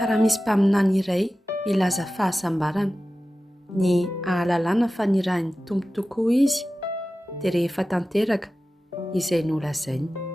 Fa raha misy mpaminany iray ilaza fahasambarana, ny ahalalana fa nirahin'ny tompo tokoa izy dia rehefa tanteraka izay nolazainy.